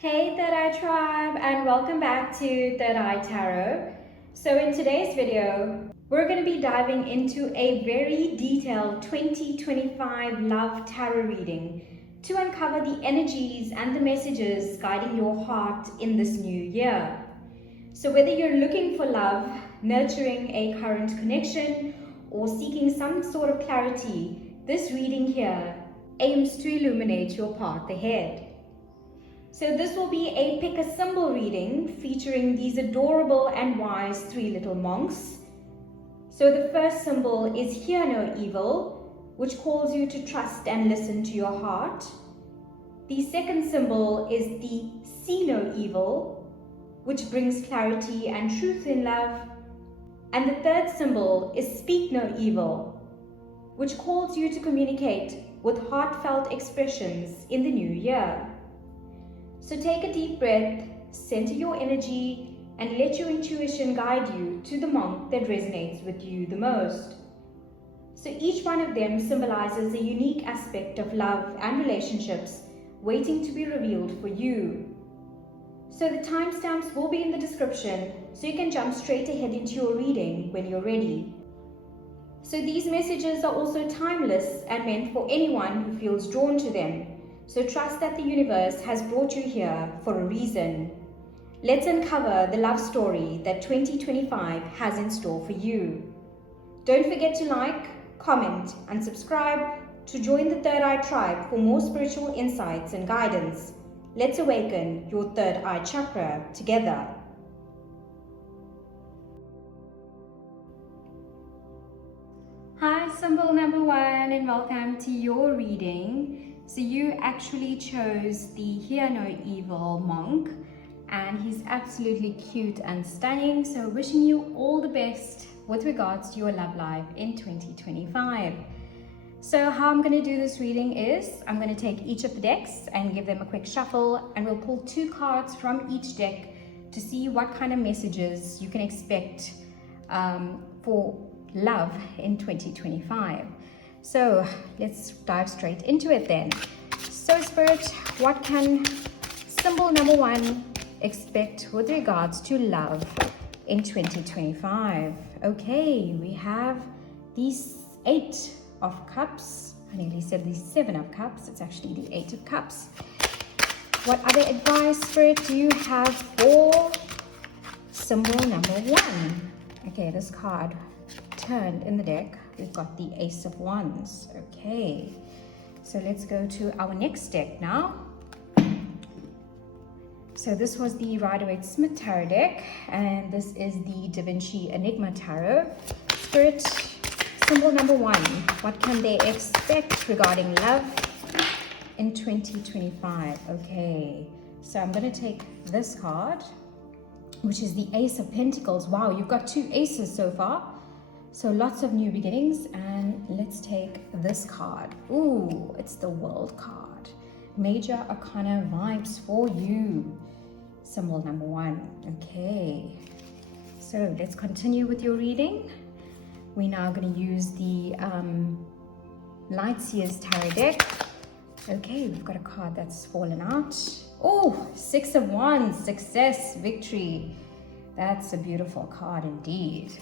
Hey Third Eye Tribe, and welcome back to Third Eye Tarot. So in today's video, we're going to be diving into a very detailed 2025 love tarot reading to uncover the energies and the messages guiding your heart in this new year. So whether you're looking for love, nurturing a current connection, or seeking some sort of clarity, this reading here aims to illuminate your path ahead. So this will be a pick a symbol reading featuring these adorable and wise three little monks. So the first symbol is Hear No Evil, which calls you to trust and listen to your heart. The second symbol is the See No Evil, which brings clarity and truth in love. And the third symbol is Speak No Evil, which calls you to communicate with heartfelt expressions in the new year. So take a deep breath, center your energy, and let your intuition guide you to the monk that resonates with you the most. So each one of them symbolizes a unique aspect of love and relationships waiting to be revealed for you. So the timestamps will be in the description, so you can jump straight ahead into your reading when you're ready. So these messages are also timeless and meant for anyone who feels drawn to them. So trust that the universe has brought you here for a reason. Let's uncover the love story that 2025 has in store for you. Don't forget to like, comment, and subscribe to join the Third Eye Tribe for more spiritual insights and guidance. Let's awaken your third eye chakra together. Hi, symbol number one, and welcome to your reading. So you actually chose the Hear No Evil monk, and he's absolutely cute and stunning. So wishing you all the best with regards to your love life in 2025. So how I'm going to do this reading is I'm going to take each of the decks and give them a quick shuffle, and we'll pull two cards from each deck to see what kind of messages you can expect for love in 2025. So let's dive straight into it then. So Spirit, what can symbol number one expect with regards to love in 2025? Okay, we have these 8 of cups. I nearly said the 7 of cups. It's actually the 8 of cups. What other advice, Spirit, do you have for symbol number one? Okay, this card turned in the deck. We've got the Ace of Wands. Okay, so let's go to our next deck now. So this was the Rider-Waite-Smith Tarot deck, and this is the Da Vinci Enigma Tarot. Spirit, symbol number one, what can they expect regarding love in 2025? Okay, so I'm going to take this card, which is the Ace of Pentacles. Wow, you've got 2 aces so far. So lots of new beginnings, and let's take this card. Ooh, it's the World card. Major Arcana vibes for you. Symbol number one. Okay, so let's continue with your reading. We're now going to use the Light Seers Tarot deck. Okay, we've got a card that's fallen out. Oh, 6 of Wands, success, victory. That's a beautiful card indeed.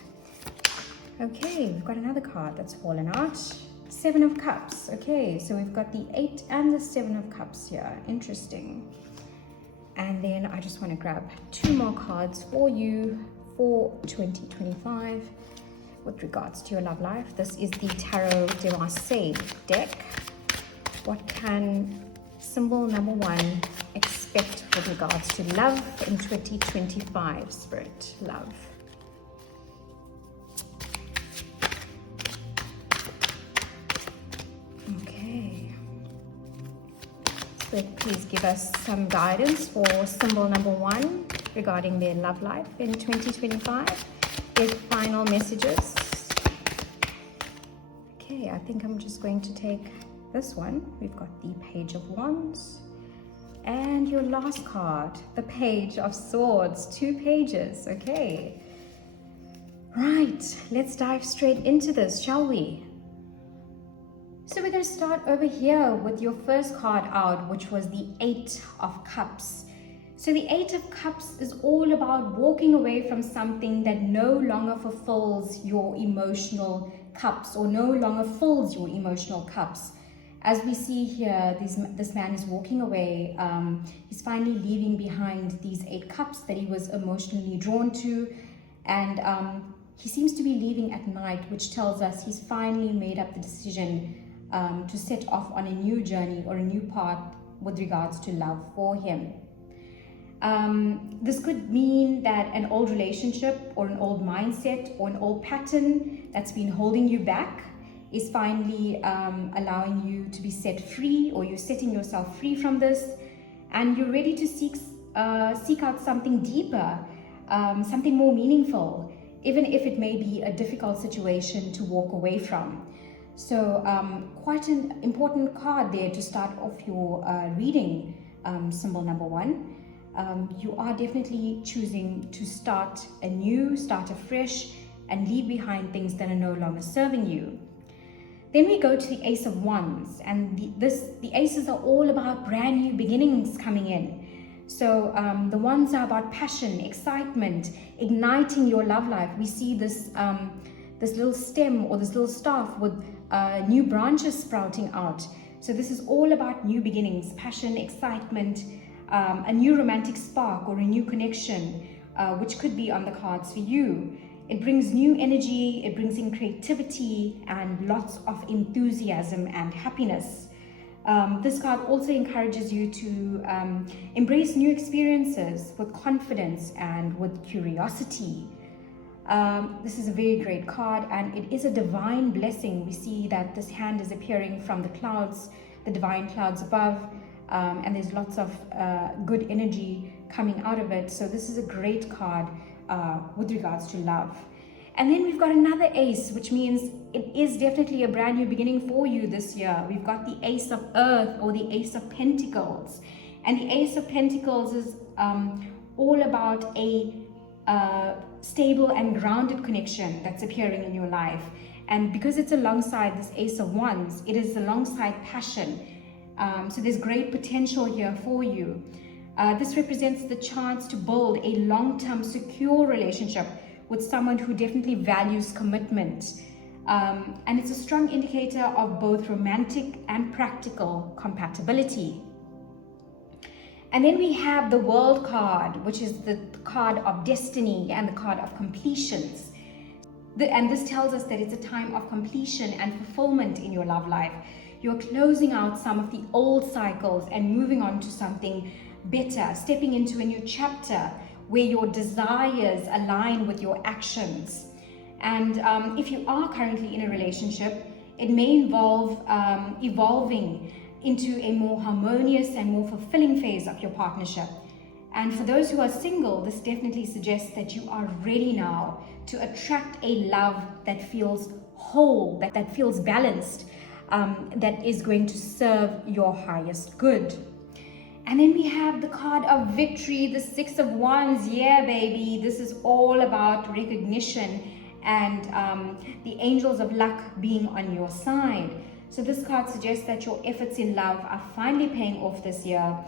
Okay, we've got another card that's fallen out. 7 of Cups. Okay, so we've got the 8 and the 7 of Cups here. Interesting. And then I just want to grab 2 more cards for you for 2025 with regards to your love life. This is the Tarot de Marseille deck. What can symbol number one expect with regards to love in 2025, Spirit? Love. So please give us some guidance for symbol number one regarding their love life in 2025. Their final messages. Okay, I think I'm just going to take this one. We've got the Page of Wands. And your last card, the Page of Swords. 2 pages, okay. Right, let's dive straight into this, shall we? So we're going to start over here with your first card out, which was the 8 of Cups. So the Eight of Cups is all about walking away from something that no longer fulfills your emotional cups or no longer fills your emotional cups. As we see here, this man is walking away. He's finally leaving behind these 8 cups that he was emotionally drawn to. And he seems to be leaving at night, which tells us he's finally made up the decision to set off on a new journey or a new path with regards to love for him. This could mean that an old relationship or an old mindset or an old pattern that's been holding you back is finally allowing you to be set free, or you're setting yourself free from this, and you're ready to seek out something deeper, something more meaningful, even if it may be a difficult situation to walk away from. So quite an important card there to start off your reading, symbol number 1. You are definitely choosing to start anew, start afresh, and leave behind things that are no longer serving you. Then we go to the Ace of Wands, and the aces are all about brand new beginnings coming in. So the wands are about passion, excitement, igniting your love life. We see this little stem or this little staff with new branches sprouting out. So this is all about new beginnings, passion, excitement, a new romantic spark or a new connection, which could be on the cards for you. It brings new energy, it brings in creativity and lots of enthusiasm and happiness. This card also encourages you to embrace new experiences with confidence and with curiosity. This is a very great card, and it is a divine blessing. We see that this hand is appearing from the clouds, the divine clouds above, and there's lots of good energy coming out of it. So this is a great card with regards to love. And then we've got another ace, which means it is definitely a brand new beginning for you this year. We've got the Ace of Earth, or the Ace of Pentacles. And the Ace of Pentacles is all about a stable and grounded connection that's appearing in your life. And because it's alongside this Ace of Wands, it is alongside passion. So there's great potential here for you. This represents the chance to build a long-term secure relationship with someone who definitely values commitment. And it's a strong indicator of both romantic and practical compatibility. And then we have the World card, which is the card of destiny and the card of completions. And this tells us that it's a time of completion and fulfillment in your love life. You're closing out some of the old cycles and moving on to something better, stepping into a new chapter where your desires align with your actions. And if you are currently in a relationship, it may involve evolving into a more harmonious and more fulfilling phase of your partnership. And for those who are single, this definitely suggests that you are ready now to attract a love that feels whole, that feels balanced, that is going to serve your highest good. And then we have the card of victory, the Six of Wands. Yeah, baby, this is all about recognition and the angels of luck being on your side. So this card suggests that your efforts in love are finally paying off this year,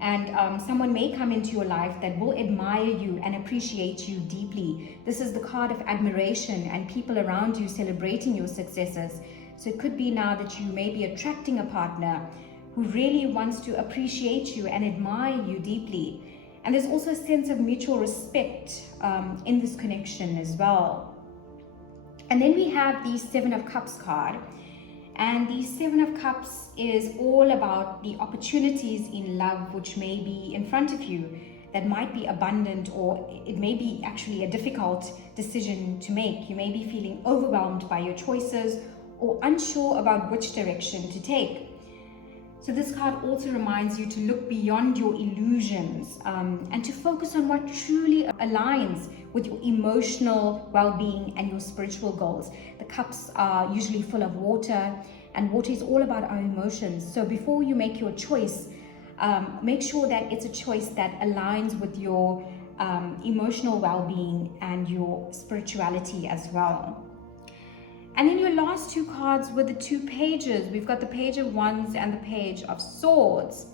and someone may come into your life that will admire you and appreciate you deeply. This is the card of admiration and people around you celebrating your successes. So it could be now that you may be attracting a partner who really wants to appreciate you and admire you deeply. And there's also a sense of mutual respect in this connection as well. And then we have the Seven of Cups card. And the Seven of Cups is all about the opportunities in love which may be in front of you that might be abundant, or it may be actually a difficult decision to make. You may be feeling overwhelmed by your choices or unsure about which direction to take. So this card also reminds you to look beyond your illusions and to focus on what truly aligns with your emotional well-being and your spiritual goals. The cups are usually full of water, and water is all about our emotions. So before you make your choice, make sure that it's a choice that aligns with your emotional well-being and your spirituality as well. And then your last two cards were the two pages. We've got the Page of Wands and the Page of Swords.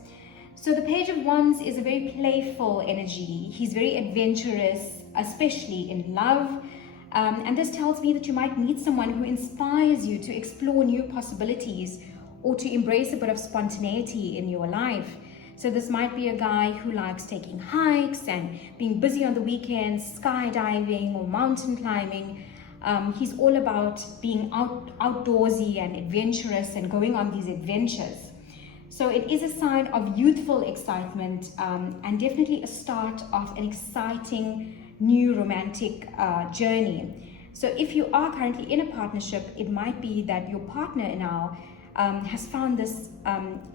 So the Page of Wands is a very playful energy. He's very adventurous, especially in love. And this tells me that you might meet someone who inspires you to explore new possibilities or to embrace a bit of spontaneity in your life. So this might be a guy who likes taking hikes and being busy on the weekends, skydiving or mountain climbing. He's all about being outdoorsy and adventurous and going on these adventures. So it is a sign of youthful excitement and definitely a start of an exciting new romantic journey. So if you are currently in a partnership, it might be that your partner now has found this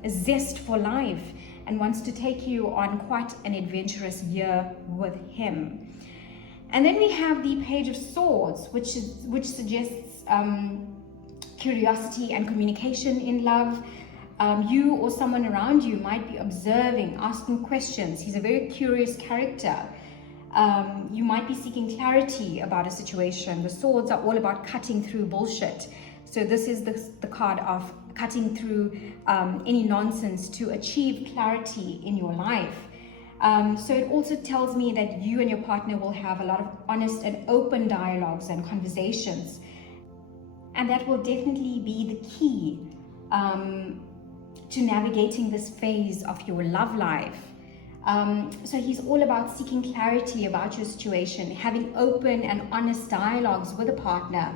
zest for life and wants to take you on quite an adventurous year with him. And then we have the Page of Swords, which suggests curiosity and communication in love. You or someone around you might be observing, asking questions. He's a very curious character. You might be seeking clarity about a situation. The swords are all about cutting through bullshit. So this is the card of cutting through any nonsense to achieve clarity in your life. So it also tells me that you and your partner will have a lot of honest and open dialogues and conversations. And that will definitely be the key to navigating this phase of your love life. So he's all about seeking clarity about your situation, having open and honest dialogues with a partner.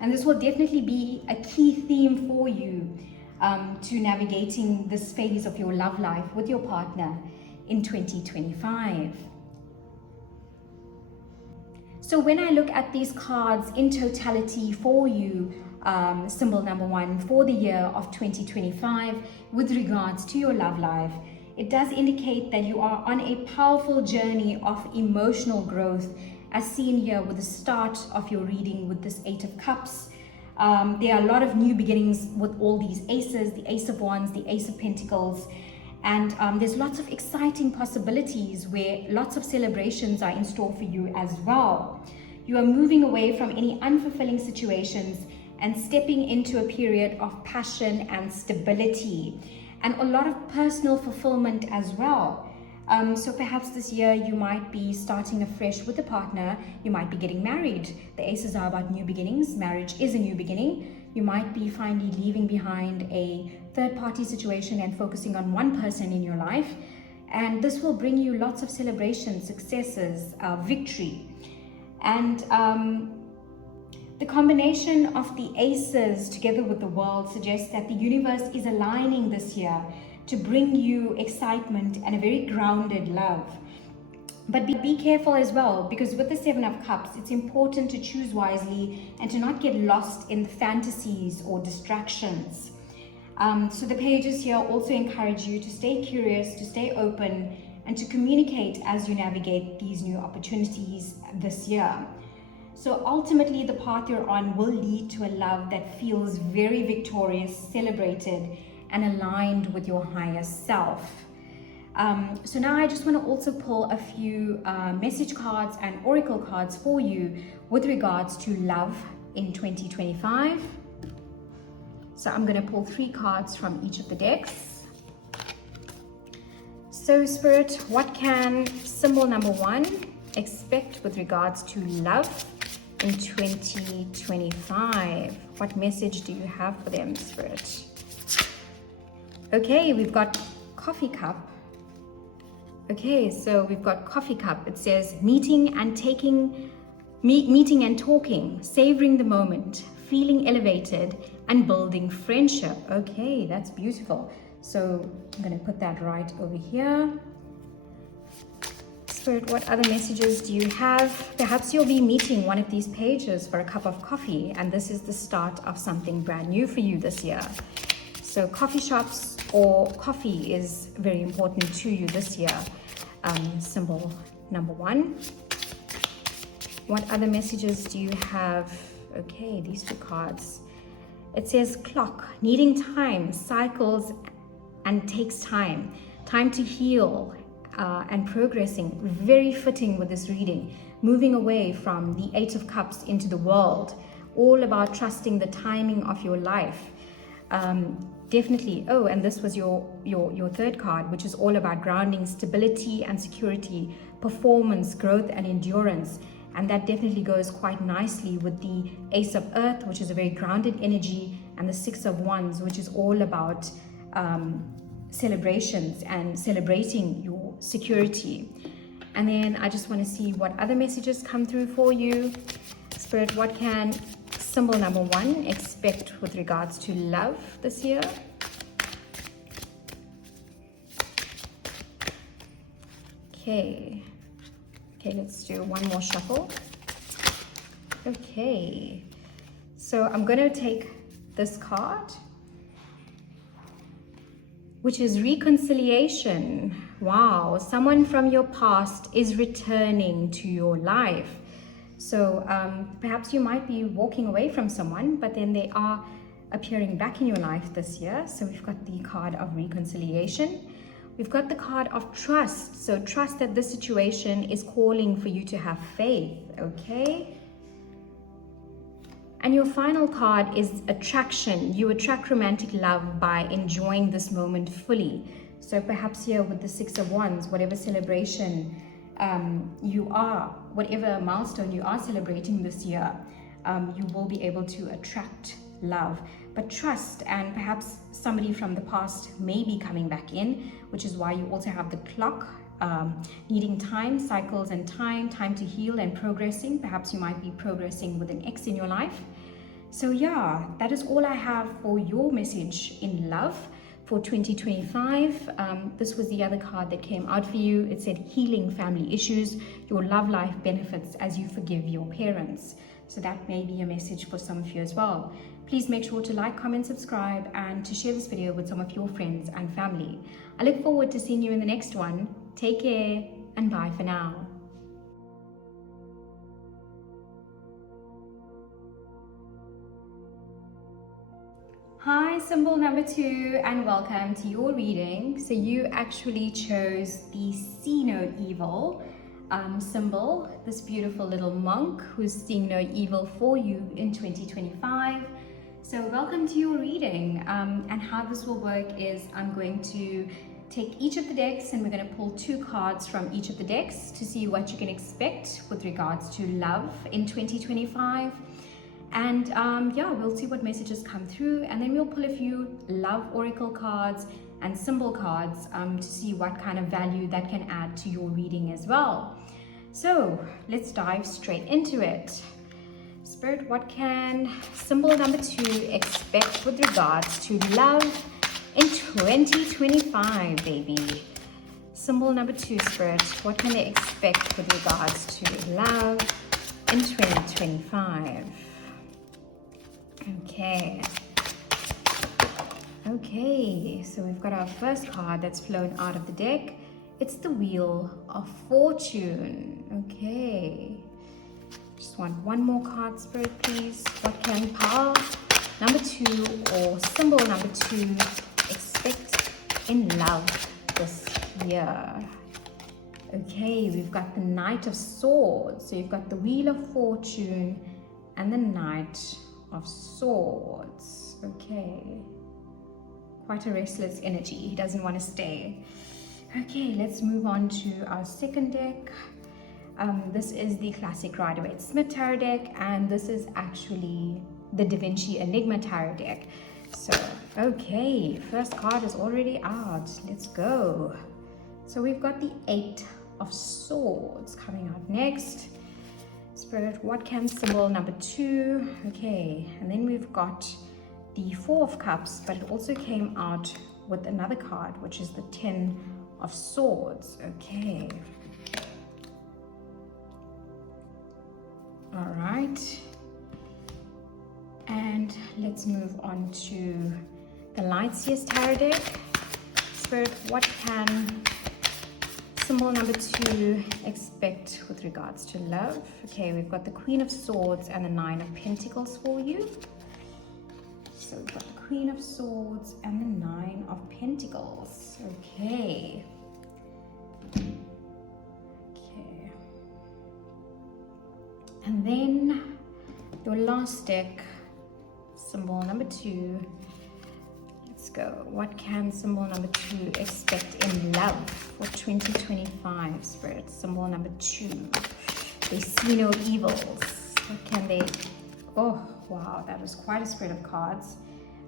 And this will definitely be a key theme for you to navigating this phase of your love life with your partner in 2025. So when I look at these cards in totality for you, symbol number 1 for the year of 2025 with regards to your love life, it does indicate that you are on a powerful journey of emotional growth, as seen here with the start of your reading with this 8 of Cups. There are a lot of new beginnings with all these aces, the Ace of Wands, the Ace of Pentacles, and there's lots of exciting possibilities where lots of celebrations are in store for you as well. You are moving away from any unfulfilling situations and stepping into a period of passion and stability, and a lot of personal fulfillment as well. So perhaps this year you might be starting afresh with a partner. You might be getting married. The aces are about new beginnings. Marriage is a new beginning. You might be finally leaving behind a third-party situation and focusing on one person in your life. And this will bring you lots of celebrations, successes, victory. And the combination of the aces together with the world suggests that the universe is aligning this year to bring you excitement and a very grounded love. But be careful as well, because with the 7 of Cups, it's important to choose wisely and to not get lost in fantasies or distractions. So the pages here also encourage you to stay curious, to stay open, and to communicate as you navigate these new opportunities this year. So ultimately, the path you're on will lead to a love that feels very victorious, celebrated, and aligned with your higher self. So now I just want to also pull a few message cards and oracle cards for you with regards to love in 2025. So I'm going to pull 3 cards from each of the decks. So Spirit, what can symbol number 1 expect with regards to love in 2025? What message do you have for them, Spirit? Okay, we've got coffee cup. Okay, so we've got coffee cup. It says meeting and talking, savoring the moment, feeling elevated, and building friendship. Okay, that's beautiful. So I'm going to put that right over here. Spirit, what other messages do you have? Perhaps you'll be meeting one of these pages for a cup of coffee, and this is the start of something brand new for you this year. So coffee shops or coffee is very important to you this year. Symbol number 1. What other messages do you have? Okay, these 2 cards. It says clock, needing time, cycles, and takes time. Time to heal and progressing. Very fitting with this reading. Moving away from the 8 of Cups into the world. All about trusting the timing of your life. definitely, oh, and this was your third card, which is all about grounding, stability and security, performance, growth and endurance. And that definitely goes quite nicely with the Ace of Earth, which is a very grounded energy, and the Six of Wands, which is all about celebrations and celebrating your security. And then I just want to see what other messages come through for you. Spirit, what can symbol number 1 expect with regards to love this year? Okay, let's do one more shuffle. Okay, so I'm going to take this card, which is reconciliation. Wow, someone from your past is returning to your life. So perhaps you might be walking away from someone, but then they are appearing back in your life this year. So we've got the card of reconciliation. We've got the card of trust. So trust that this situation is calling for you to have faith, okay? And your final card is attraction. You attract romantic love by enjoying this moment fully. So perhaps here with the Six of Wands, whatever celebration whatever milestone you are celebrating this year, you will be able to attract love. But trust, and perhaps somebody from the past may be coming back in, which is why you also have the clock, needing time, cycles and time to heal and progressing. Perhaps you might be progressing with an ex in your life. So yeah, that is all I have for your message in love for 2025. This was the other card that came out for you. It said healing family issues. Your love life benefits as you forgive your parents. So that may be a message for some of you as well. Please make sure to like, comment, subscribe, and to share this video with some of your friends and family. I look forward to seeing you in the next one. Take care and bye for now. Hi, symbol number 2, and welcome to your reading. So you actually chose the See No Evil symbol, this beautiful little monk who's seeing no evil for you in 2025. So welcome to your reading. And how this will work is I'm going to take each of the decks and we're going to pull 2 cards from each of the decks to see what you can expect with regards to love in 2025. And yeah, we'll see what messages come through, and then we'll pull a few love oracle cards and symbol cards to see what kind of value that can add to your reading as well. So let's dive straight into it. Spirit, what can symbol number 2 expect with regards to love in 2025, baby? Symbol number 2, Spirit, what can they expect with regards to love in 2025? Okay, so we've got our first card that's flown out of the deck. It's the Wheel of Fortune. Okay, just want one more card, Spirit, please. What can pile number 2 or symbol number 2 expect in love this year? Okay, we've got the Knight of Swords. So you've got the Wheel of Fortune and the Knight of Swords. Okay, quite a restless energy. He doesn't want to stay. Okay, let's move on to our second deck. This is the classic Rider-Waite-Smith tarot deck, and this is actually the Da Vinci Enigma tarot deck. So okay, first card is already out. Let's go. So we've got the 8 of Swords coming out next. Spirit, what can symbol number 2? Okay, and then we've got the 4 of Cups, but it also came out with another card, which is the 10 of Swords. Okay. All right. And let's move on to the Lightseers tarot deck. Spirit, what can symbol number 2 expect with regards to love? Okay, we've got the Queen of Swords and the 9 of Pentacles for you. So we've got the Queen of Swords and the 9 of Pentacles. Okay. Okay. And then your last deck, symbol number 2. Let's go. What can symbol number 2 expect in love for 2025, Spirit? Symbol number 2. They see no evils. What can they... Oh, wow, that was quite a spread of cards.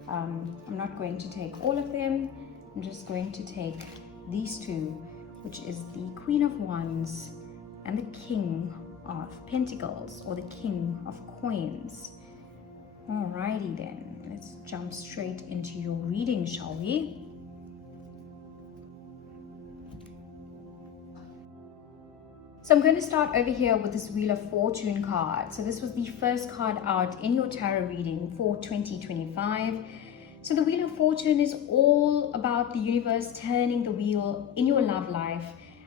I'm not going to take all of them. I'm just going to take these two, which is the Queen of Wands and the King of Pentacles, or the King of Coins. Alrighty then, let's jump straight into your reading, shall we? So I'm going to start over here with this Wheel of Fortune card. So this was the first card out in your tarot reading for 2025. So the Wheel of Fortune is all about the universe turning the wheel in your love life,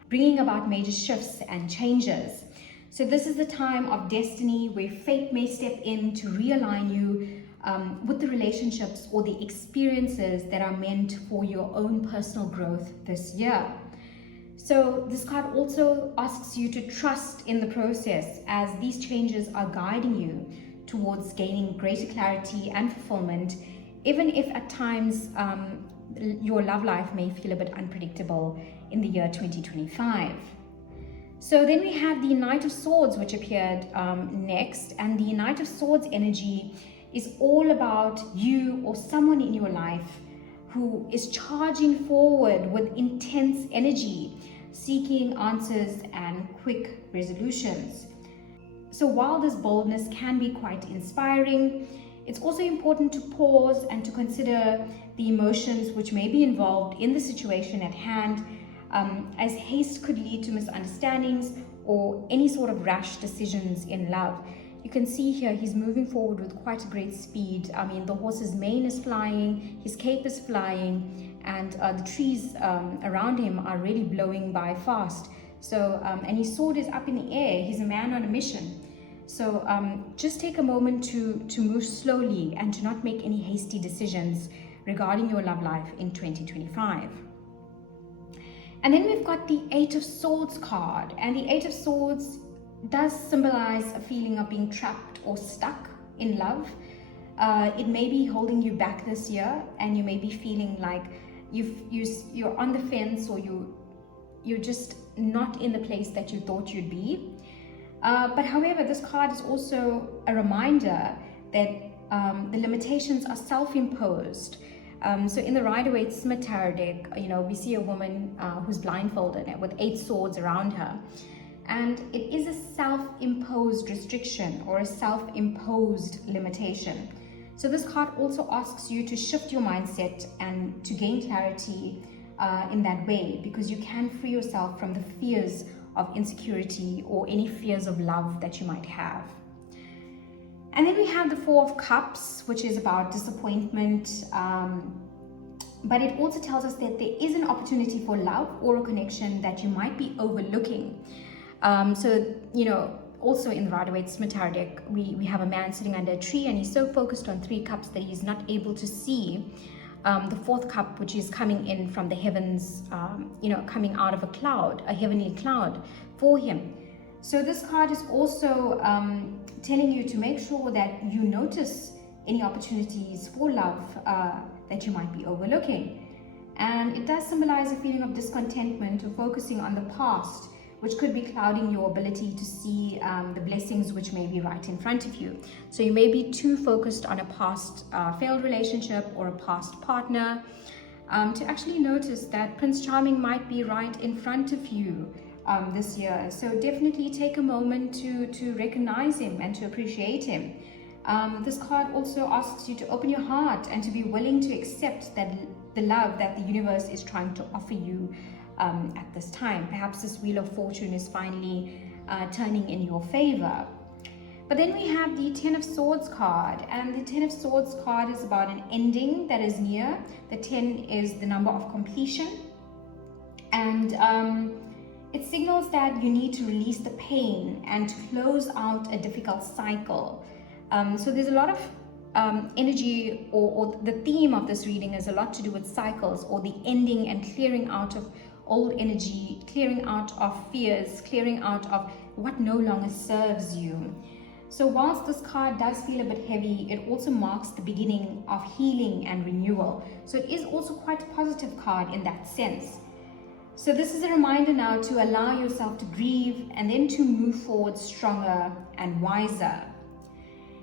bringing about major shifts and changes. So this is the time of destiny where fate may step in to realign you with the relationships or the experiences that are meant for your own personal growth this year. So this card also asks you to trust in the process, as these changes are guiding you towards gaining greater clarity and fulfillment, even if at times your love life may feel a bit unpredictable in the year 2025. So then we have the Knight of Swords, which appeared next, and the Knight of Swords energy is all about you or someone in your life who is charging forward with intense energy, seeking answers and quick resolutions. So while this boldness can be quite inspiring, it's also important to pause and to consider the emotions which may be involved in the situation at hand, as haste could lead to misunderstandings or any sort of rash decisions in love. You can see here he's moving forward with quite a great speed. I mean, the horse's mane is flying, his cape is flying, and the trees around him are really blowing by fast. So, and his sword is up in the air. He's a man on a mission. So just take a moment to move slowly and to not make any hasty decisions regarding your love life in 2025. And then we've got the Eight of Swords card, and the Eight of Swords does symbolize a feeling of being trapped or stuck in love. It may be holding you back this year, and you may be feeling like you're on the fence, or you're just not in the place that you thought you'd be. But however, this card is also a reminder that the limitations are self-imposed. So in the Rider-Waite-Smith tarot deck, we see a woman who's blindfolded with 8 swords around her. And it is a self-imposed restriction or a self-imposed limitation. So this card also asks you to shift your mindset and to gain clarity in that way, because you can free yourself from the fears of insecurity or any fears of love that you might have. And then we have the Four of Cups, which is about disappointment, but it also tells us that there is an opportunity for love or a connection that you might be overlooking. Also in the Rider-Waite-Smith tarot deck, we have a man sitting under a tree, and he's so focused on 3 cups that he's not able to see the 4th cup, which is coming in from the heavens, coming out of a cloud, a heavenly cloud for him. So this card is also telling you to make sure that you notice any opportunities for love that you might be overlooking. And it does symbolize a feeling of discontentment or focusing on the past, which could be clouding your ability to see the blessings which may be right in front of you. So you may be too focused on a past failed relationship or a past partner to actually notice that Prince Charming might be right in front of you this year. So definitely take a moment to recognize him and to appreciate him. This card also asks you to open your heart and to be willing to accept that the love that the universe is trying to offer you at this time. Perhaps this Wheel of Fortune is finally turning in your favor. But then we have the Ten of Swords card, and the Ten of Swords card is about an ending that is near. The 10 is the number of completion, and it signals that you need to release the pain and to close out a difficult cycle. So there's a lot of energy, or the theme of this reading is a lot to do with cycles, or the ending and clearing out of old energy, clearing out of fears, clearing out of what no longer serves you. So whilst this card does feel a bit heavy, it also marks the beginning of healing and renewal. So it is also quite a positive card in that sense. So this is a reminder now to allow yourself to grieve and then to move forward stronger and wiser.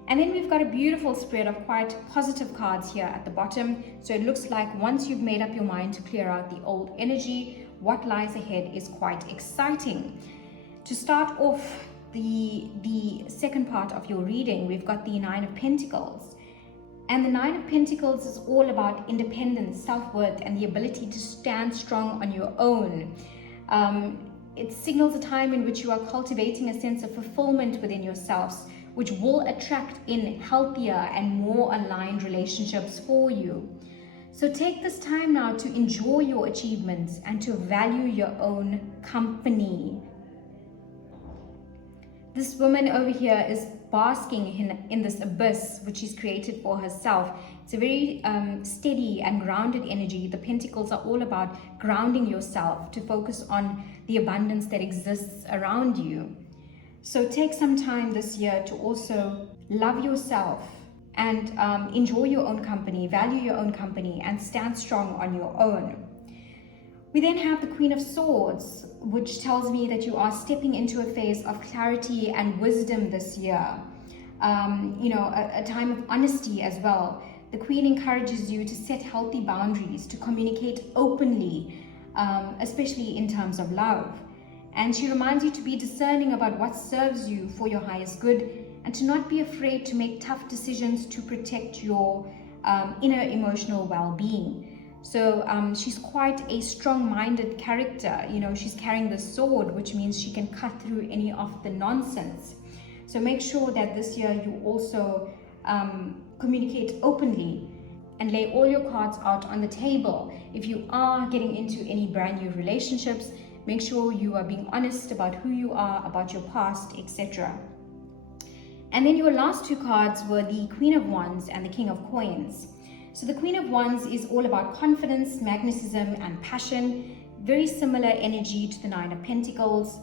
And then we've got a beautiful spread of quite positive cards here at the bottom. So it looks like once you've made up your mind to clear out the old energy, what lies ahead is quite exciting. To start off the second part of your reading, we've got the Nine of Pentacles. And the Nine of Pentacles is all about independence, self-worth, and the ability to stand strong on your own. It signals a time in which you are cultivating a sense of fulfillment within yourselves, which will attract in healthier and more aligned relationships for you. So take this time now to enjoy your achievements and to value your own company. This woman over here is basking in this abyss which she's created for herself. It's a very steady and grounded energy. The Pentacles are all about grounding yourself to focus on the abundance that exists around you. So take some time this year to also love yourself and enjoy your own company, value your own company, and stand strong on your own. We then have the Queen of Swords, which tells me that you are stepping into a phase of clarity and wisdom this year. A time of honesty as well. The Queen encourages you to set healthy boundaries, to communicate openly, especially in terms of love. And she reminds you to be discerning about what serves you for your highest good, and to not be afraid to make tough decisions to protect your inner emotional well-being. So she's quite a strong-minded character. She's carrying the sword, which means she can cut through any of the nonsense. So make sure that this year you also communicate openly and lay all your cards out on the table. If you are getting into any brand new relationships, make sure you are being honest about who you are, about your past, etc. And then your last two cards were the Queen of Wands and the King of Coins. So the Queen of Wands is all about confidence, magnetism, and passion. Very similar energy to the Nine of Pentacles.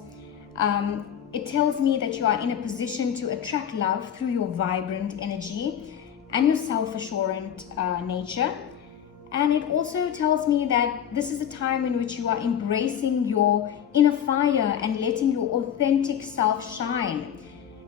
It tells me that you are in a position to attract love through your vibrant energy and your self-assurant nature. And it also tells me that this is a time in which you are embracing your inner fire and letting your authentic self shine.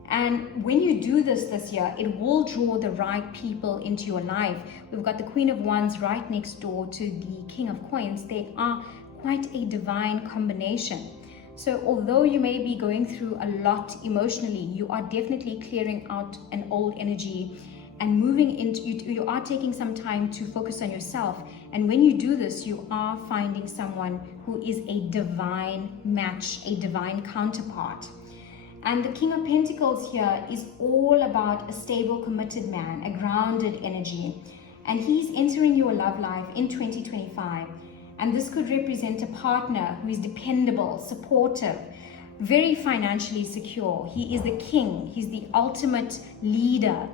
And when you do this year, it will draw the right people into your life. We've got the Queen of Wands right next door to the King of Coins. They are quite a divine combination. So although you may be going through a lot emotionally, you are definitely clearing out an old energy and moving into, you are taking some time to focus on yourself. And when you do this, you are finding someone who is a divine match, a divine counterpart. And the King of Pentacles here is all about a stable, committed man, a grounded energy. And he's entering your love life in 2025. And this could represent a partner who is dependable, supportive, very financially secure. He is the king. He's the ultimate leader.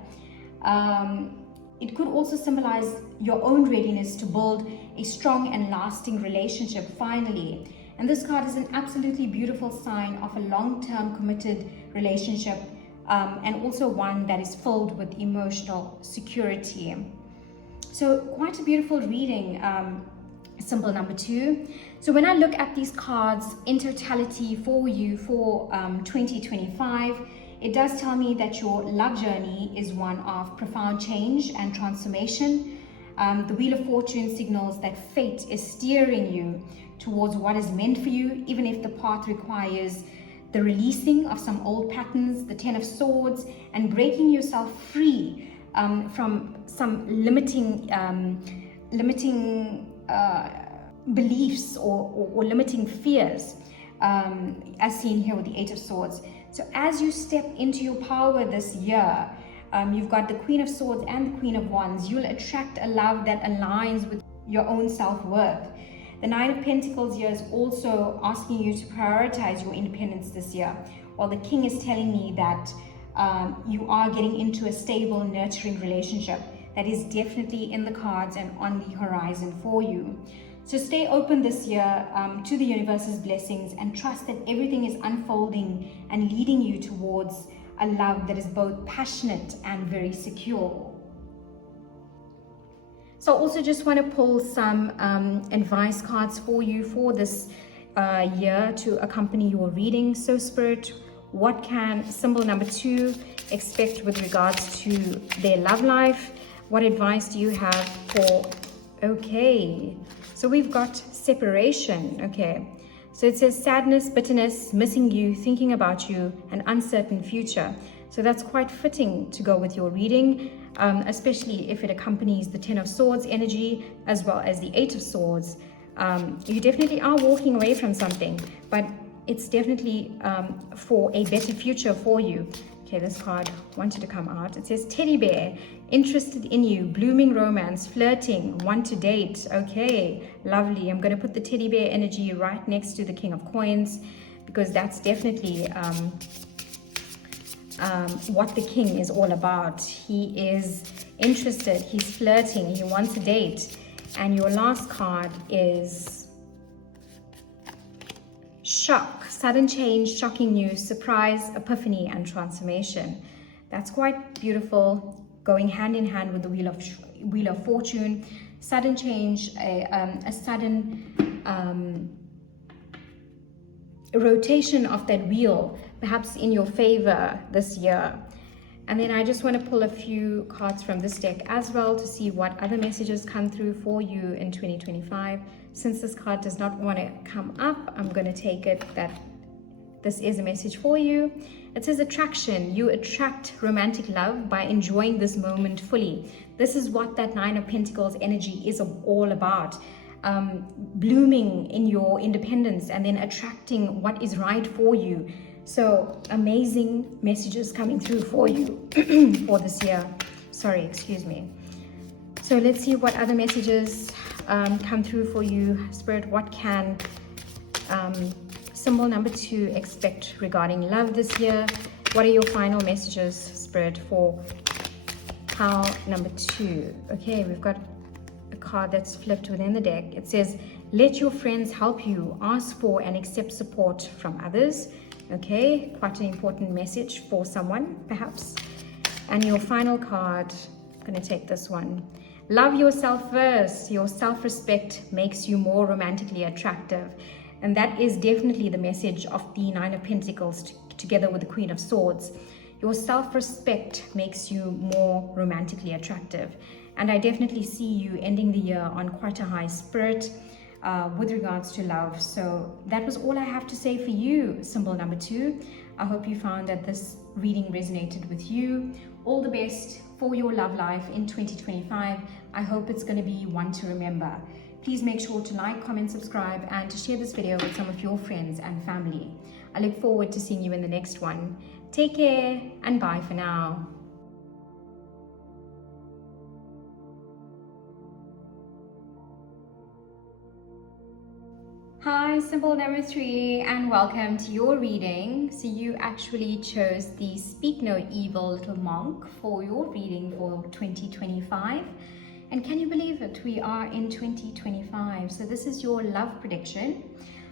It could also symbolize your own readiness to build a strong and lasting relationship finally. And this card is an absolutely beautiful sign of a long-term committed relationship, and also one that is filled with emotional security. So quite a beautiful reading, symbol number 2. So when I look at these cards in totality for you for 2025, it does tell me that your love journey is one of profound change and transformation. The Wheel of Fortune signals that fate is steering you towards what is meant for you, even if the path requires the releasing of some old patterns, the Ten of Swords, and breaking yourself free from some limiting beliefs or limiting fears, as seen here with the Eight of Swords. So as you step into your power this year, you've got the Queen of Swords and the Queen of Wands. You'll attract a love that aligns with your own self-worth. The Nine of Pentacles here is also asking you to prioritize your independence this year, while the King is telling me that you are getting into a stable, nurturing relationship that is definitely in the cards and on the horizon for you. So stay open this year to the universe's blessings and trust that everything is unfolding and leading you towards a love that is both passionate and very secure. So I also just want to pull some advice cards for you for this year to accompany your reading. So Spirit, what can symbol number 2 expect with regards to their love life? What advice do you have for, okay, so we've got separation, okay. So it says sadness, bitterness, missing you, thinking about you, an uncertain future. So that's quite fitting to go with your reading, especially if it accompanies the 10 of Swords energy as well as the 8 of Swords. You definitely are walking away from something, but it's definitely for a better future for you. Okay, this card wanted to come out. It says teddy bear, interested in you, blooming romance, flirting, want to date. Okay, lovely. I'm going to put the teddy bear energy right next to the King of Coins, because that's definitely what the king is all about. He is interested, he's flirting, he wants a date. And your last card is shock, sudden change, shocking news, surprise, epiphany, and transformation. That's quite beautiful, going hand in hand with the Wheel of Fortune. Sudden change, a sudden rotation of that wheel, perhaps in your favor this year. And then I just want to pull a few cards from this deck as well to see what other messages come through for you in 2025. Since this card does not want to come up, I'm going to take it that this is a message for you. It says attraction. You attract romantic love by enjoying this moment fully. This is what that 9 of Pentacles energy is all about. Blooming in your independence and then attracting what is right for you. So amazing messages coming through for you for this year. Sorry, excuse me. So let's see what other messages come through for you, Spirit. What can symbol number 2 expect regarding love this year? What are your final messages, Spirit, for pile number 2? Okay, we've got a card that's flipped within the deck. It says, let your friends help you, ask for and accept support from others. Okay, quite an important message for someone, perhaps. And your final card, I'm going to take this one. Love yourself first. Your self-respect makes you more romantically attractive. And that is definitely the message of the 9 of Pentacles together with the Queen of Swords. Your self-respect makes you more romantically attractive. And I definitely see you ending the year on quite a high spirit with regards to love. So that was all I have to say for you, symbol number 2. I hope you found that this reading resonated with you. All the best for your love life in 2025. I hope it's going to be one to remember. Please make sure to like, comment, subscribe, and to share this video with some of your friends and family. I look forward to seeing you in the next one. Take care and bye for now. Hi, symbol number 3, and welcome to your reading. So you actually chose the Speak No Evil Little Monk for your reading for 2025. And can you believe it? We are in 2025. So this is your love prediction.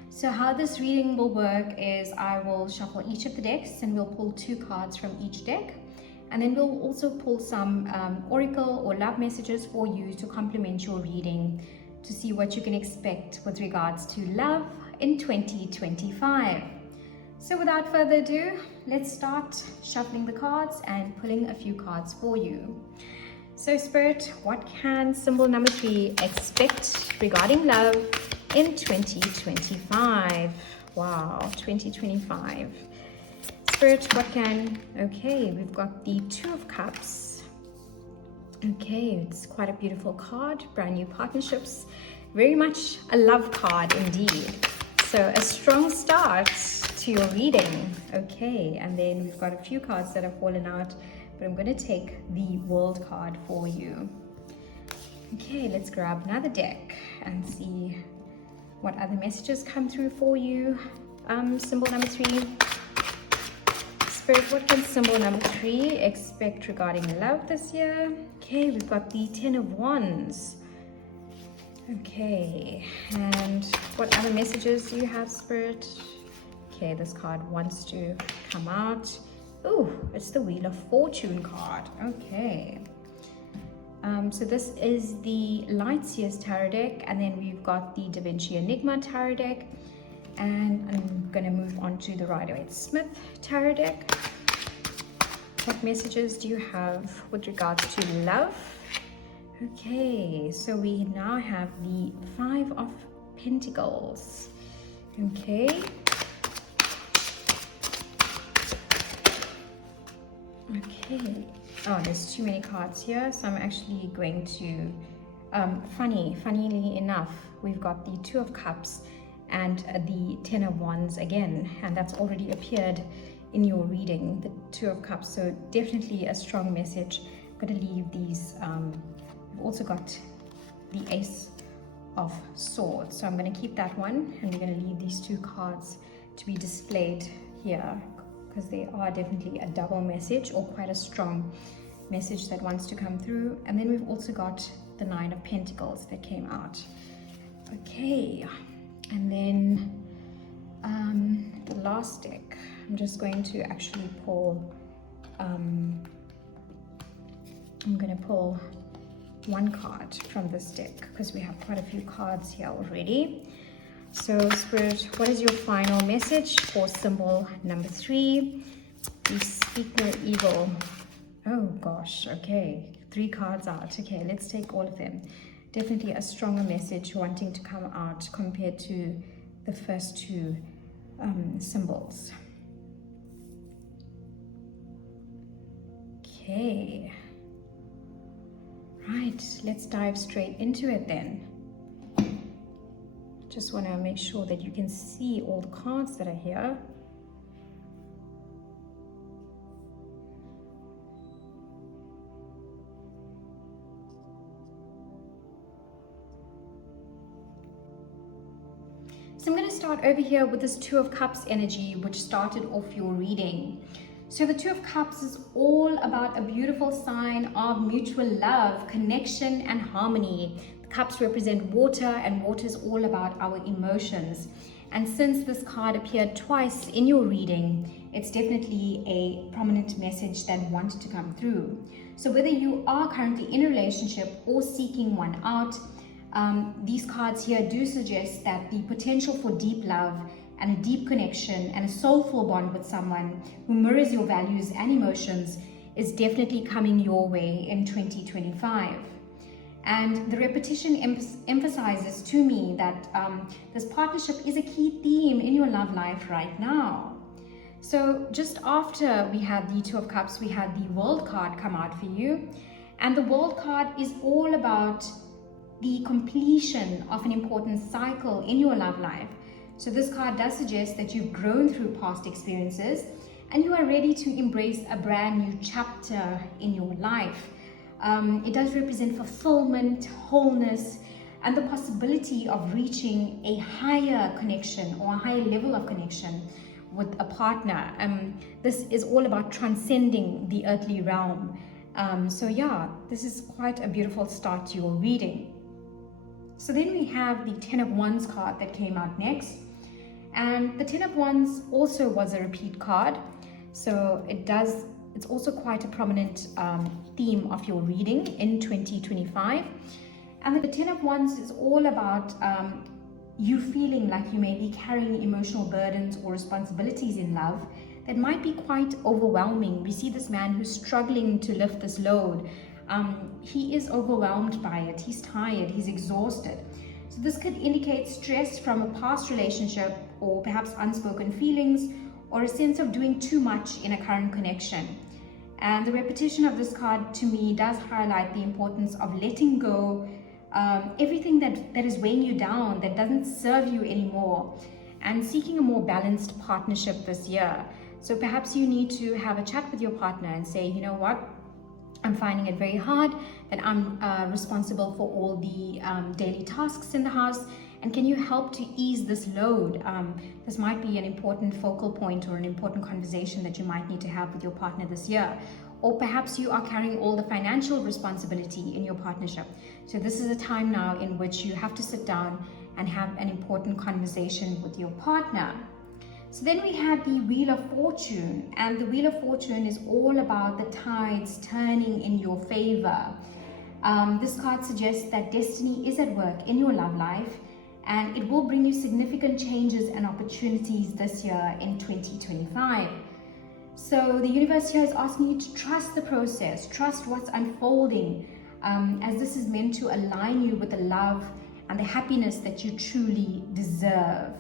So how this reading will work is I will shuffle each of the decks and we'll pull 2 cards from each deck. And then we'll also pull some oracle or love messages for you to complement your reading, to see what you can expect with regards to love in 2025. So without further ado, let's start shuffling the cards and pulling a few cards for you. So Spirit, what can symbol number 3 expect regarding love in 2025? Wow, 2025. Spirit, what can, okay, we've got the 2 of Cups. Okay, it's quite a beautiful card, brand new partnerships, very much a love card indeed. So a strong start to your reading. Okay, and then we've got a few cards that have fallen out, but I'm going to take the World card for you. Okay, let's grab another deck and see what other messages come through for you. Symbol number 3. Spirit, what can symbol number 3 expect regarding love this year? Okay, we've got the 10 of Wands. Okay, and what other messages do you have, Spirit? Okay, this card wants to come out. Oh, it's the Wheel of Fortune card. Okay. So this is the Lightseers Tarot deck, and then we've got the Da Vinci Enigma Tarot deck, and I'm going to move on to the Rider-Waite-Smith Tarot deck. What messages do you have with regards to love? Okay, so we now have the Five of Pentacles. Okay. Okay. Oh, there's too many cards here, so I'm actually going to, funnily enough, we've got the Two of Cups and the Ten of Wands again, and that's already appeared in your reading, the Two of Cups, so definitely a strong message. I'm going to leave these, we've also got the Ace of Swords, so I'm going to keep that one, and we're going to leave these two cards to be displayed here, because they are definitely a double message, or quite a strong message that wants to come through. And then we've also got the Nine of Pentacles that came out. Okay, and then the last deck, I'm just going to actually pull, I'm going to pull one card from this deck, because we have quite a few cards here already. So Spirit, what is your final message for symbol number 3? We speak no evil. Oh gosh, okay. 3 cards out. Okay, let's take all of them. Definitely a stronger message wanting to come out compared to the first 2 symbols. Okay. Right, let's dive straight into it then. Just want to make sure that you can see all the cards that are here. So I'm going to start over here with this Two of Cups energy, which started off your reading. So the Two of Cups is all about a beautiful sign of mutual love, connection, and harmony. Cups represent water, and water is all about our emotions. And since this card appeared twice in your reading, it's definitely a prominent message that wanted to come through. So whether you are currently in a relationship or seeking one out, these cards here do suggest that the potential for deep love and a deep connection and a soulful bond with someone who mirrors your values and emotions is definitely coming your way in 2025. And the repetition emphasizes to me that this partnership is a key theme in your love life right now. So just after we had the Two of Cups, we had the World card come out for you. And the World card is all about the completion of an important cycle in your love life. So this card does suggest that you've grown through past experiences and you are ready to embrace a brand new chapter in your life. It does represent fulfillment, wholeness, and the possibility of reaching a higher connection or a higher level of connection with a partner. This is all about transcending the earthly realm. So yeah, this is quite a beautiful start to your reading. So then we have the Ten of Wands card that came out next. And the Ten of Wands also was a repeat card. So it's also quite a prominent theme of your reading in 2025. And the Ten of Wands is all about you feeling like you may be carrying emotional burdens or responsibilities in love that might be quite overwhelming. We see this man who's struggling to lift this load. He is overwhelmed by it. He's tired. He's exhausted. So this could indicate stress from a past relationship, or perhaps unspoken feelings, or a sense of doing too much in a current connection. And the repetition of this card to me does highlight the importance of letting go everything that is weighing you down, that doesn't serve you anymore, and seeking a more balanced partnership this year. So perhaps you need to have a chat with your partner and say, you know what, I'm finding it very hard that I'm responsible for all the daily tasks in the house, and can you help to ease this load? This might be an important focal point or an important conversation that you might need to have with your partner this year. Or perhaps you are carrying all the financial responsibility in your partnership. So this is a time now in which you have to sit down and have an important conversation with your partner. So then we have the Wheel of Fortune, and the Wheel of Fortune is all about the tides turning in your favor. This card suggests that destiny is at work in your love life, and it will bring you significant changes and opportunities this year in 2025. So the universe here is asking you to trust the process, trust what's unfolding, as this is meant to align you with the love and the happiness that you truly deserve.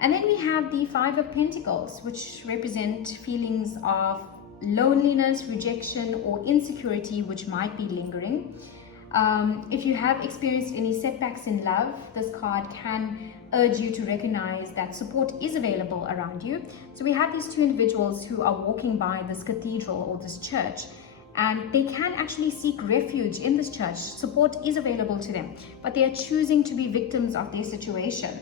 And then we have the Five of Pentacles, which represent feelings of loneliness, rejection, or insecurity which might be lingering. If you have experienced any setbacks in love, this card can urge you to recognize that support is available around you. So we have these two individuals who are walking by this cathedral or this church, and they can actually seek refuge in this church. Support is available to them, but they are choosing to be victims of their situation.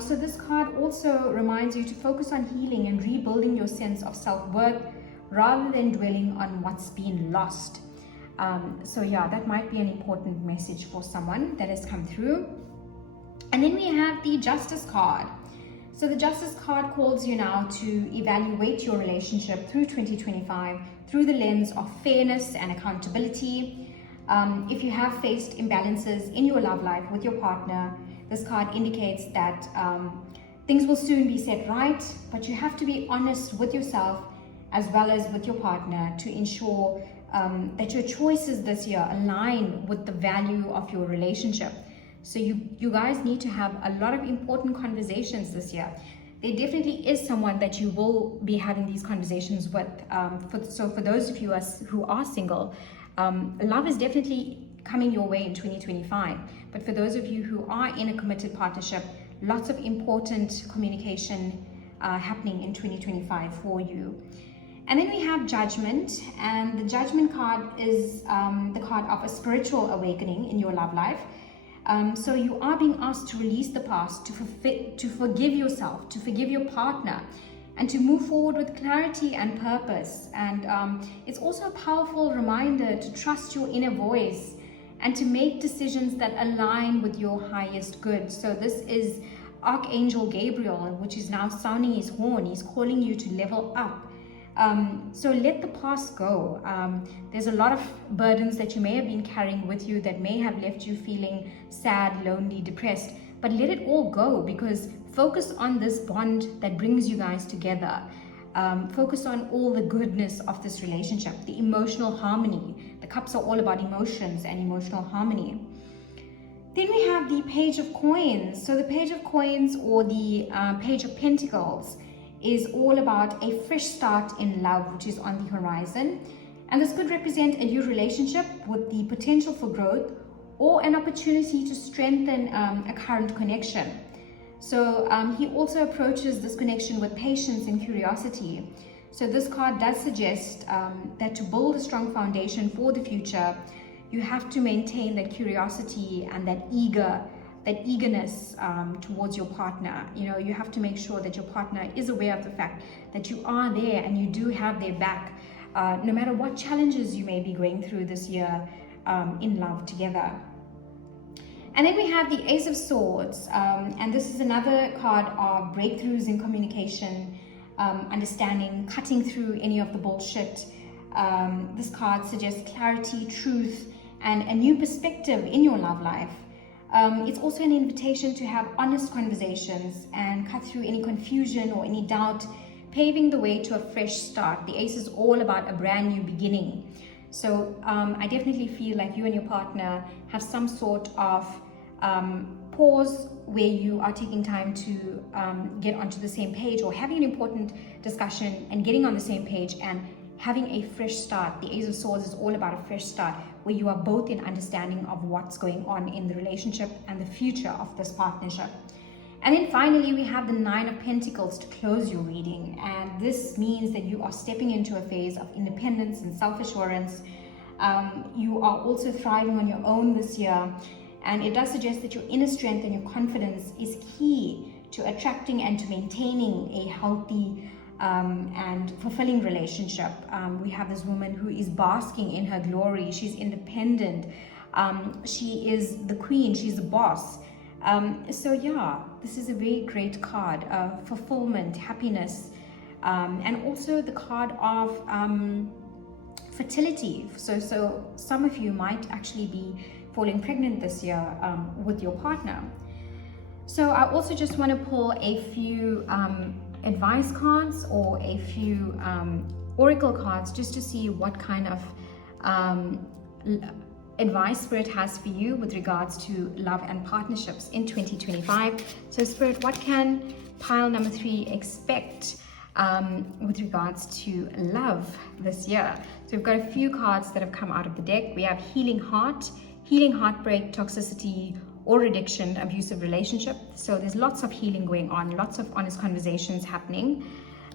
So this card also reminds you to focus on healing and rebuilding your sense of self-worth rather than dwelling on what's been lost. So yeah, that might be an important message for someone that has come through. And then we have the Justice card. So the Justice card calls you now to evaluate your relationship through 2025 through the lens of fairness and accountability. If you have faced imbalances in your love life with your partner, this card indicates that things will soon be set right, but you have to be honest with yourself as well as with your partner to ensure that your choices this year align with the value of your relationship. So you guys need to have a lot of important conversations this year. There definitely is someone that you will be having these conversations with. So for those of you who are single, love is definitely coming your way in 2025. But for those of you who are in a committed partnership, lots of important communication happening in 2025 for you. And then we have Judgment, and the Judgment card is the card of a spiritual awakening in your love life. So you are being asked to release the past, to forgive yourself, to forgive your partner, and to move forward with clarity and purpose. And it's also a powerful reminder to trust your inner voice and to make decisions that align with your highest good. So this is Archangel Gabriel, which is now sounding his horn. He's calling you to level up. So let the past go. There's a lot of burdens that you may have been carrying with you that may have left you feeling sad, lonely, depressed, but let it all go, because focus on this bond that brings you guys together. Focus on all the goodness of this relationship, the emotional harmony. The cups are all about emotions and emotional harmony. Then we have the Page of Coins. So the Page of Coins, or the Page of Pentacles, is all about a fresh start in love, which is on the horizon. And this could represent a new relationship with the potential for growth, or an opportunity to strengthen a current connection. So he also approaches this connection with patience and curiosity. So this card does suggest that to build a strong foundation for the future, you have to maintain that curiosity and that eagerness towards your partner. You know, you have to make sure that your partner is aware of the fact that you are there and you do have their back, no matter what challenges you may be going through this year in love together. And then we have the Ace of Swords, and this is another card of breakthroughs in communication, understanding, cutting through any of the bullshit. This card suggests clarity, truth, and a new perspective in your love life. It's also an invitation to have honest conversations and cut through any confusion or any doubt, paving the way to a fresh start. The Ace is all about a brand new beginning. So I definitely feel like you and your partner have some sort of pause where you are taking time to get onto the same page, or having an important discussion and getting on the same page and having a fresh start. The Ace of Swords is all about a fresh start where you are both in understanding of what's going on in the relationship and the future of this partnership. And then finally, we have the Nine of Pentacles to close your reading. And this means that you are stepping into a phase of independence and self-assurance. You are also thriving on your own this year. And it does suggest that your inner strength and your confidence is key to attracting and to maintaining a healthy and fulfilling relationship. We have this woman who is basking in her glory. She's independent. She is the queen. She's the boss. So yeah, this is a very great card of fulfillment, happiness, and also the card of fertility. So some of you might actually be falling pregnant this year with your partner. So I also just want to pull a few advice cards or a few oracle cards just to see what kind of advice Spirit has for you with regards to love and partnerships in 2025. So Spirit, what can pile number 3 expect with regards to love this year? So we've got a few cards that have come out of the deck. We have healing heart, healing heartbreak, toxicity, or addiction, abusive relationship. So there's lots of healing going on, lots of honest conversations happening.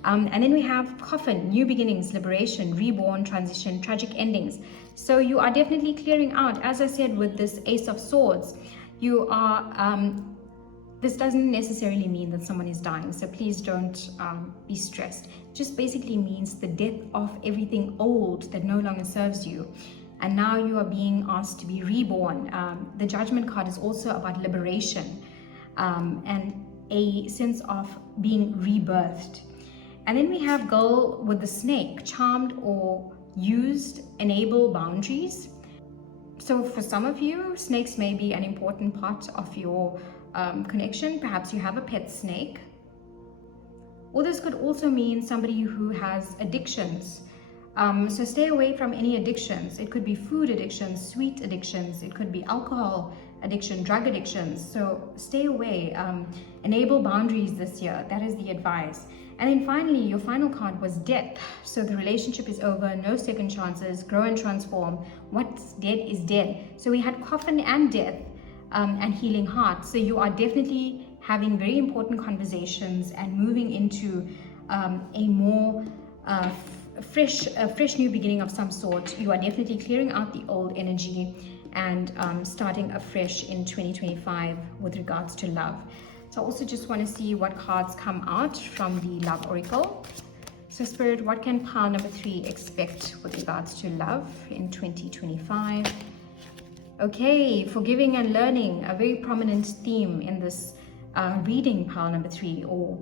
And then we have coffin, new beginnings, liberation, reborn, transition, tragic endings. So you are definitely clearing out. As I said, with this Ace of Swords, you are, this doesn't necessarily mean that someone is dying. So please don't be stressed. It just basically means the death of everything old that no longer serves you. And now you are being asked to be reborn. The Judgment card is also about liberation and a sense of being rebirthed. And then we have girl with the snake, charmed or used, enable boundaries. So for some of you, snakes may be an important part of your connection. Perhaps you have a pet snake. Or this could also mean somebody who has addictions. So stay away from any addictions. It could be food addictions, sweet addictions. It could be alcohol addiction, drug addictions. So stay away. Enable boundaries this year. That is the advice. And then finally, your final card was death. So the relationship is over, no second chances, grow and transform. What's dead is dead. So we had coffin and death and healing heart. So you are definitely having very important conversations and moving into a more fresh new beginning of some sort. You are definitely clearing out the old energy and starting afresh in 2025 with regards to love. So I also just want to see what cards come out from the Love Oracle. So Spirit, what can pile number 3 expect with regards to love in 2025? Okay, forgiving and learning, a very prominent theme in this reading, pile number 3 or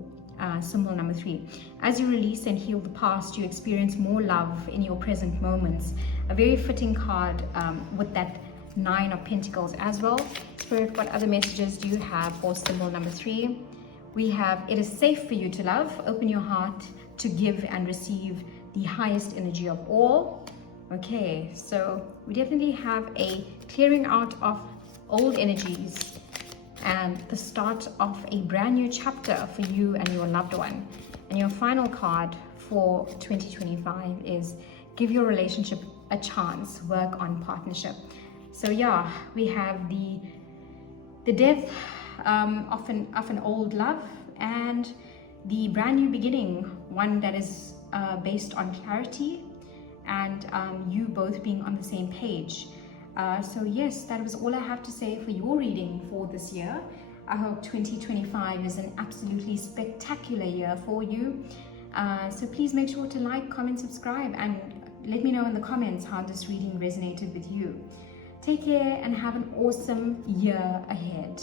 symbol number 3. As you release and heal the past, you experience more love in your present moments. A very fitting card with that 9 of Pentacles as well. Spirit, what other messages do you have for symbol number 3? We have, it is safe for you to love. Open your heart to give and receive the highest energy of all. Okay, so we definitely have a clearing out of old energies and the start of a brand new chapter for you and your loved one. And your final card for 2025 is give your relationship a chance, work on partnership. So yeah, we have the death of an old love and the brand new beginning, one that is based on clarity and you both being on the same page. So yes, that was all I have to say for your reading for this year. I hope 2025 is an absolutely spectacular year for you. So please make sure to like, comment, subscribe, and let me know in the comments how this reading resonated with you. Take care and have an awesome year ahead.